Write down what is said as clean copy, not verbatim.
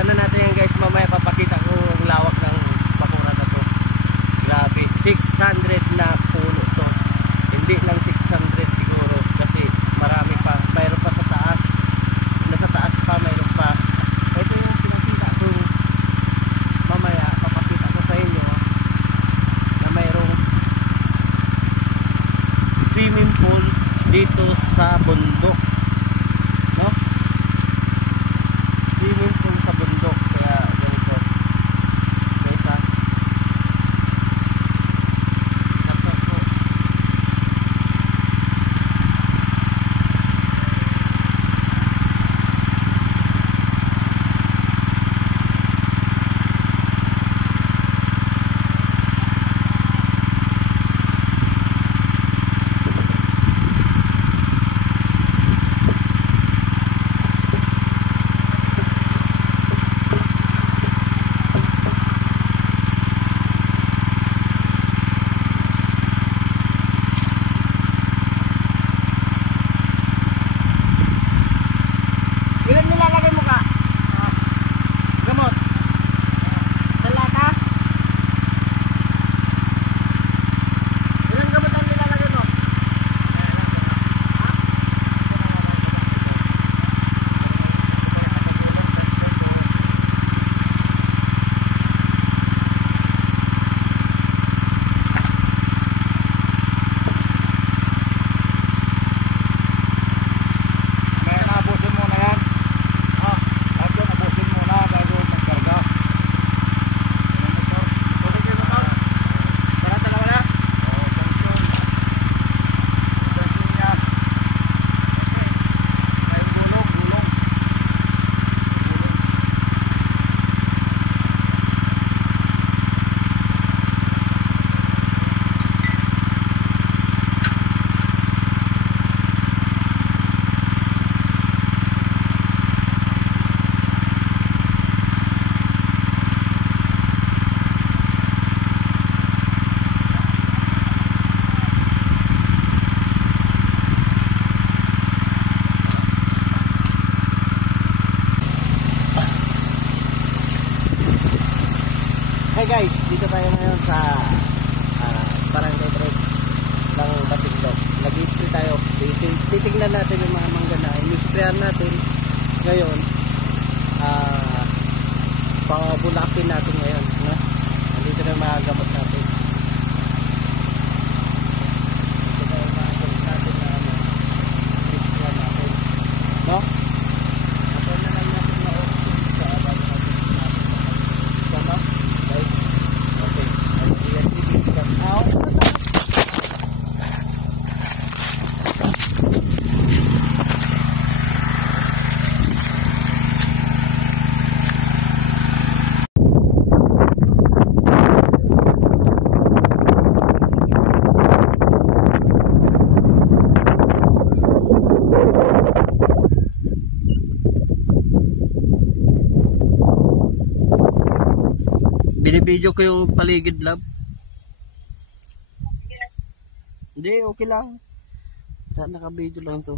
ano natin yan guys, mamaya papakita ko ang lawak ng bakura na to. Grabe, 600 na puno to. Hindi lang 600 siguro kasi marami pa, mayroon pa sa taas. Nasa taas pa, mayroon pa. Ito yung pinakita ko, mamaya papakita ko sa inyo na mayroong swimming pool dito sa bundok, no? Swimming pool sa bundok, kaya ganito guys ha. Nasa po. Ilan nilalagay mo ka? Gamot? Sa lata? Ilan gamot ang nilalagay mo? May nabusin mo na yan. Bago nabusin mo na bago magkarga. Okay kayo motor? Wala talaga wala? Oo, sanksyon. Sanksyon niya. May gulong. Hey guys, dito tayo ngayon sa Barangay Trade ng Basiglog. Nag-i-spray tayo. Titignan natin yung mga mangga na in-sprayan natin ngayon. Pabulakin natin ngayon, no? Nandito na yung mga gamot natin. Dito na yung mga gamot natin na in-sprayan natin, no? Ako na lang natin na oxygen sa bago natin. Tama? Guys, okay. Ayan, titignan. Binibidyo ko yung paligid, love. Hindi, okay lang. Naka-video lang to.